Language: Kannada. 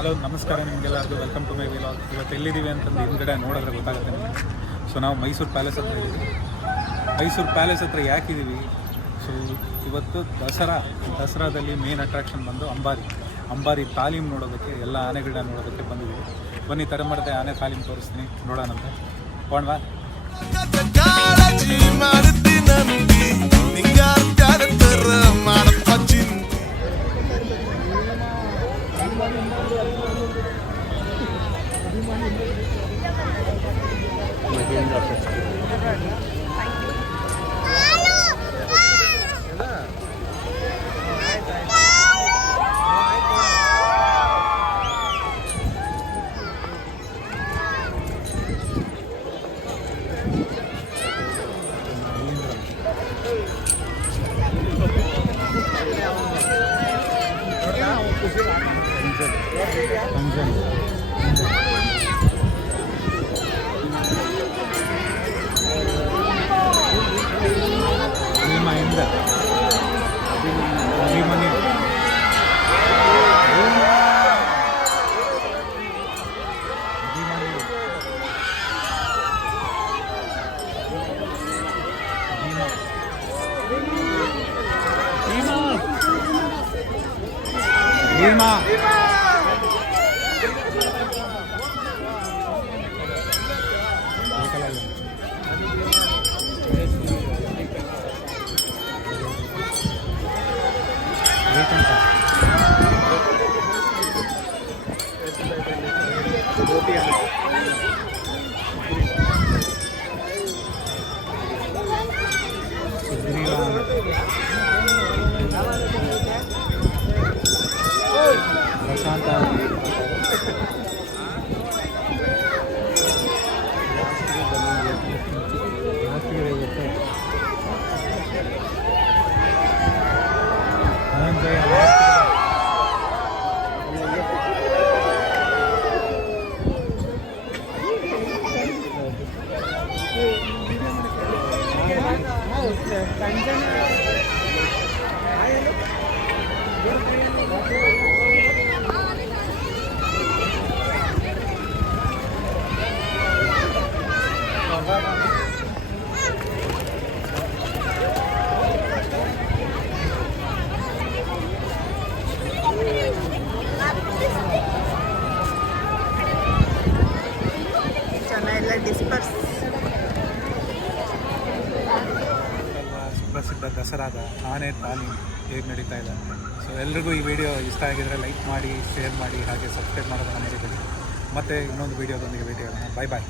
ಹಲೋ ನಮಸ್ಕಾರ ನಿಮಗೆಲ್ಲರಿಗೂ ವೆಲ್ಕಮ್ ಟು ಮೈ ವಿಲಾಗ್. ಇವತ್ತು ಎಲ್ಲಿದ್ದೀವಿ ಅಂತಂದು ಹಿಂದ್ಗಡೆ ನೋಡಿದ್ರೆ ಗೊತ್ತಾಗುತ್ತೆ ನಿಮಗೆ. ಸೊ ನಾವು ಮೈಸೂರು ಪ್ಯಾಲೇಸ್ ಹತ್ರ ಇದ್ದೀವಿ. ಮೈಸೂರು ಪ್ಯಾಲೇಸ್ ಹತ್ರ ಯಾಕಿದ್ದೀವಿ? ಸೊ ಇವತ್ತು ದಸರಾದಲ್ಲಿ ಮೇನ್ ಅಟ್ರಾಕ್ಷನ್ ಬಂದು ಅಂಬಾರಿ ತಾಲೀಮ್ ನೋಡೋದಕ್ಕೆ, ಎಲ್ಲ ಆನೆಗಳನ್ನ ನೋಡೋದಕ್ಕೆ ಬಂದಿದ್ದೀವಿ. ಬನ್ನಿ, ತರ ಮಾಡಿದೆ ಆನೆ ತಾಲೀಮ್ ತೋರಿಸ್ತೀನಿ, ನೋಡೋಣಂತೆ. ಹೋಣ್ವಾ? ಸುಪ್ರಸಿದ್ಧ ದಸರಾದ ಆನೆ ತಾಲೀಮ್ ಹೇಗೆ ನಡೀತಾ ಇದೆ. ಸೊ ಎಲ್ರಿಗೂ ಈ ವಿಡಿಯೋ ಇಷ್ಟ ಆಗಿದರೆ ಲೈಕ್ ಮಾಡಿ, ಶೇರ್ ಮಾಡಿ, ಹಾಗೆ ಸಬ್ಸ್ಕ್ರೈಬ್ ಮಾಡೋದನ್ನು ಮರಿಬೇಡಿ. ಮತ್ತೆ ಇನ್ನೊಂದು ವಿಡಿಯೋದೊಂದಿಗೆ ಭೇಟಿಯಾಗೋಣ. ಬಾಯ್ ಬಾಯ್.